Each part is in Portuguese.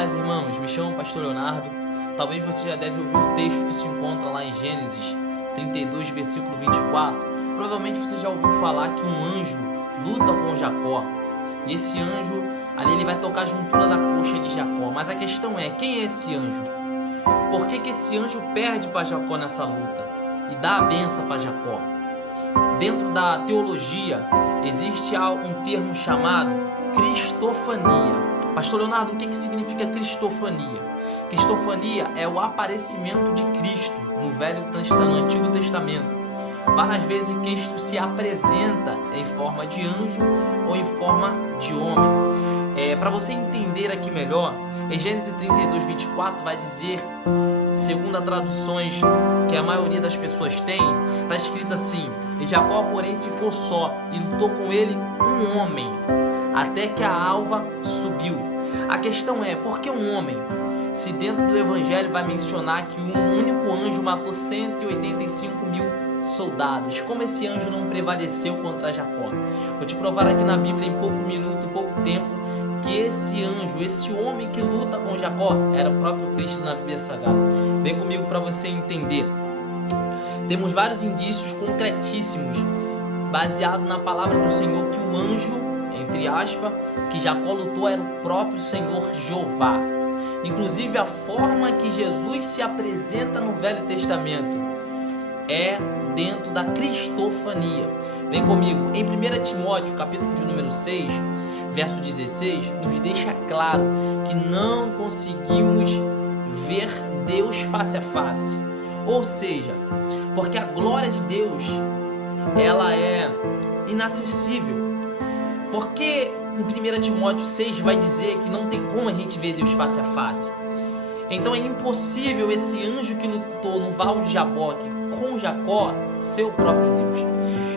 paz, irmãos. Me chamo Pastor Leonardo. Talvez você já deve ouvir o texto que se encontra lá em Gênesis 32, versículo 24. Provavelmente você já ouviu falar que um anjo luta com Jacó. E esse anjo, ali ele vai tocar a juntura da coxa de Jacó. Mas a questão é, quem é esse anjo? Por que esse anjo perde para Jacó nessa luta e dá a benção para Jacó? Dentro da teologia, existe um termo chamado cristofania. Pastor Leonardo, o que significa cristofania? Cristofania é o aparecimento de Cristo no Antigo Testamento. Várias vezes Cristo se apresenta em forma de anjo ou em forma de homem. Para você entender aqui melhor, em Gênesis 32, 24 vai dizer, segundo as traduções que a maioria das pessoas tem, está escrito assim: e Jacó, porém, ficou só, e lutou com ele um homem, até que a alva subiu. A questão é, por que um homem? Se dentro do Evangelho vai mencionar que um único anjo matou 185 mil soldados, como esse anjo não prevaleceu contra Jacó? Vou te provar aqui na Bíblia em pouco tempo, que esse anjo, esse homem que luta com Jacó, era o próprio Cristo na Bíblia Sagrada. Vem comigo para você entender. Temos vários indícios concretíssimos, baseado na palavra do Senhor, que o anjo, entre aspas, que Jacó lutou era o próprio Senhor Jeová. Inclusive a forma que Jesus se apresenta no Velho Testamento é dentro da cristofania. Vem comigo, em 1 Timóteo, capítulo de número 6, verso 16, nos deixa claro que não conseguimos ver Deus face a face. Ou seja, porque a glória de Deus, ela é inacessível. Porque em 1 Timóteo 6 vai dizer que não tem como a gente ver Deus face a face. Então é impossível esse anjo que lutou no Val de Jaboque com Jacó ser o próprio Deus.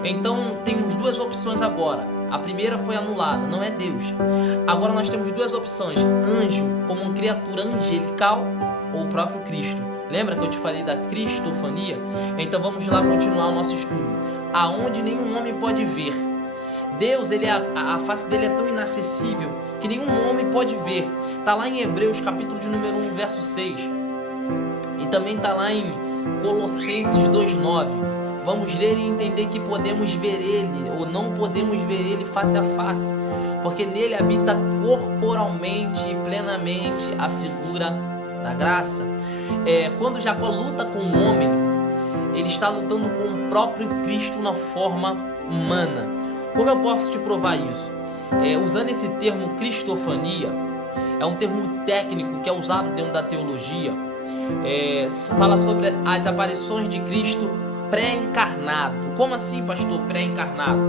Então temos duas opções agora. A primeira foi anulada, não é Deus. Agora nós temos duas opções: anjo como uma criatura angelical ou o próprio Cristo. Lembra que eu te falei da cristofania? Então vamos lá continuar o nosso estudo. Aonde nenhum homem pode ver. Deus, a face dele é tão inacessível que nenhum homem pode ver. Está lá em Hebreus, capítulo de número 1, verso 6. E também está lá em Colossenses 2,9. Vamos ler e entender que podemos ver ele ou não podemos ver ele face a face, porque nele habita corporalmente e plenamente a figura da graça. Quando Jacó luta com um homem, ele está lutando com o próprio Cristo na forma humana. Como eu posso te provar isso? Usando esse termo cristofania, é um termo técnico que é usado dentro da teologia. Fala sobre as aparições de Cristo pré-encarnado. Como assim, pastor, pré-encarnado?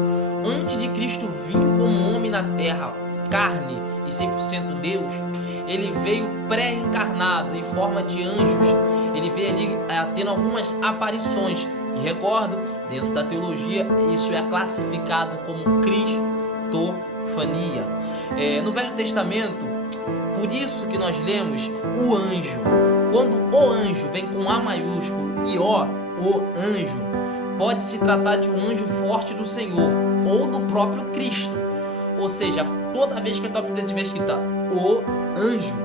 Antes de Cristo vir como homem na terra, carne e 100% Deus, ele veio pré-encarnado em forma de anjos. Ele veio ali tendo algumas aparições. E recordo, dentro da teologia, isso é classificado como cristofania. No Velho Testamento, por isso que nós lemos o anjo. Quando o anjo vem com A maiúsculo e o anjo, pode se tratar de um anjo forte do Senhor ou do próprio Cristo. Ou seja, toda vez que a tua Bíblia tiver escrita o anjo,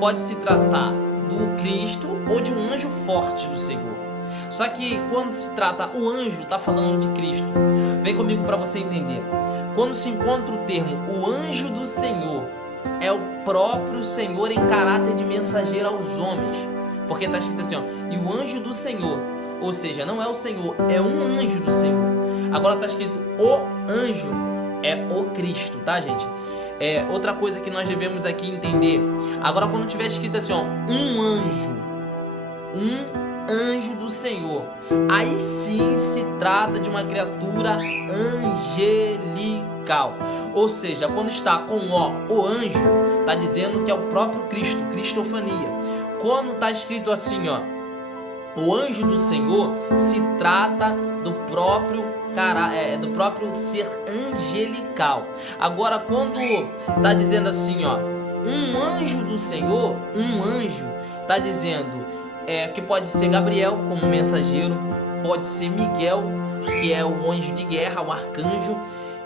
pode se tratar do Cristo ou de um anjo forte do Senhor. Só que quando se trata o anjo, está falando de Cristo. Vem comigo para você entender. Quando se encontra o termo o anjo do Senhor, é o próprio Senhor em caráter de mensageiro aos homens. Porque está escrito assim, e o anjo do Senhor. Ou seja, não é o Senhor, é um anjo do Senhor. Agora está escrito o anjo, é o Cristo, tá, gente? Outra coisa que nós devemos aqui entender. Agora quando tiver escrito assim, um anjo do Senhor, aí sim se trata de uma criatura angelical. Ou seja, quando está com o anjo, está dizendo que é o próprio Cristo, cristofania. Quando está escrito assim, o anjo do Senhor, se trata do próprio ser angelical. Agora quando está dizendo assim, um anjo do Senhor, um anjo, está dizendo que pode ser Gabriel como mensageiro, pode ser Miguel, que é o anjo de guerra, o arcanjo,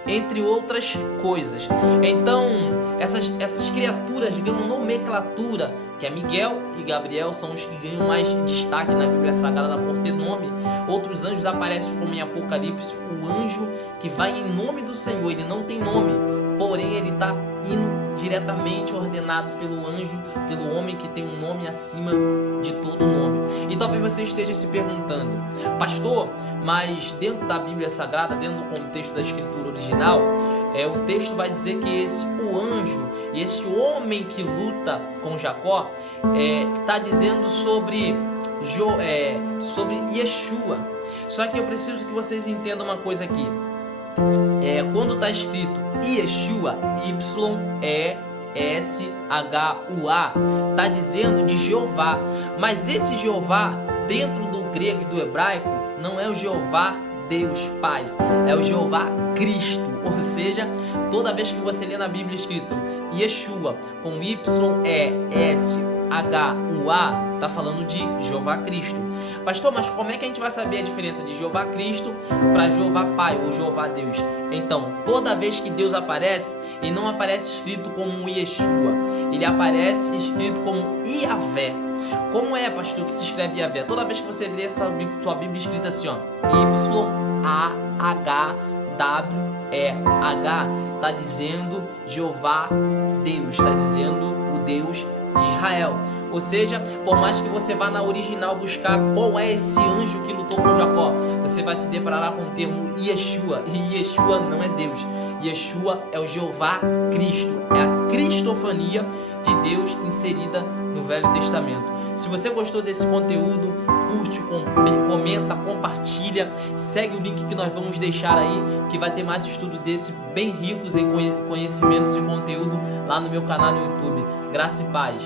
entre outras coisas. Então, essas criaturas ganham nomenclatura, que é Miguel e Gabriel são os que ganham mais destaque na Bíblia Sagrada por ter nome. Outros anjos aparecem como em Apocalipse, o anjo que vai em nome do Senhor, ele não tem nome, porém ele está indo diretamente ordenado pelo anjo, pelo homem que tem um nome acima de todo nome. E talvez você esteja se perguntando, pastor, mas dentro da Bíblia Sagrada, dentro do contexto da escritura original, o texto vai dizer que o anjo e esse homem que luta com Jacó está dizendo sobre Yeshua. Só que eu preciso que vocês entendam uma coisa aqui. Quando está escrito Yeshua, Y-E-S-H-U-A, está dizendo de Jeová. Mas esse Jeová, dentro do grego e do hebraico, não é o Jeová Deus Pai, é o Jeová Cristo. Ou seja, toda vez que você lê na Bíblia escrito Yeshua com Y-E-S-H-U-A, está falando de Jeová Cristo. Pastor, mas como é que a gente vai saber a diferença de Jeová Cristo para Jeová Pai ou Jeová Deus? Então, toda vez que Deus aparece, ele não aparece escrito como Yeshua, ele aparece escrito como Yahvé. Como é, pastor, que se escreve Yahvé? Toda vez que você lê sua Bíblia escrita assim, ó, Y-A-H-W-E-H, está dizendo Jeová Deus, está dizendo o Deus de Israel. Ou seja, por mais que você vá na original buscar qual é esse anjo que lutou com Jacó, você vai se deparar com o termo Yeshua, e Yeshua não é Deus. Yeshua é o Jeová Cristo, é a cristofania de Deus inserida no Velho Testamento. Se você gostou desse conteúdo, curte, comenta, compartilha, segue o link que nós vamos deixar aí, que vai ter mais estudo desse bem ricos em conhecimentos e conteúdo lá no meu canal no YouTube. Graça e paz.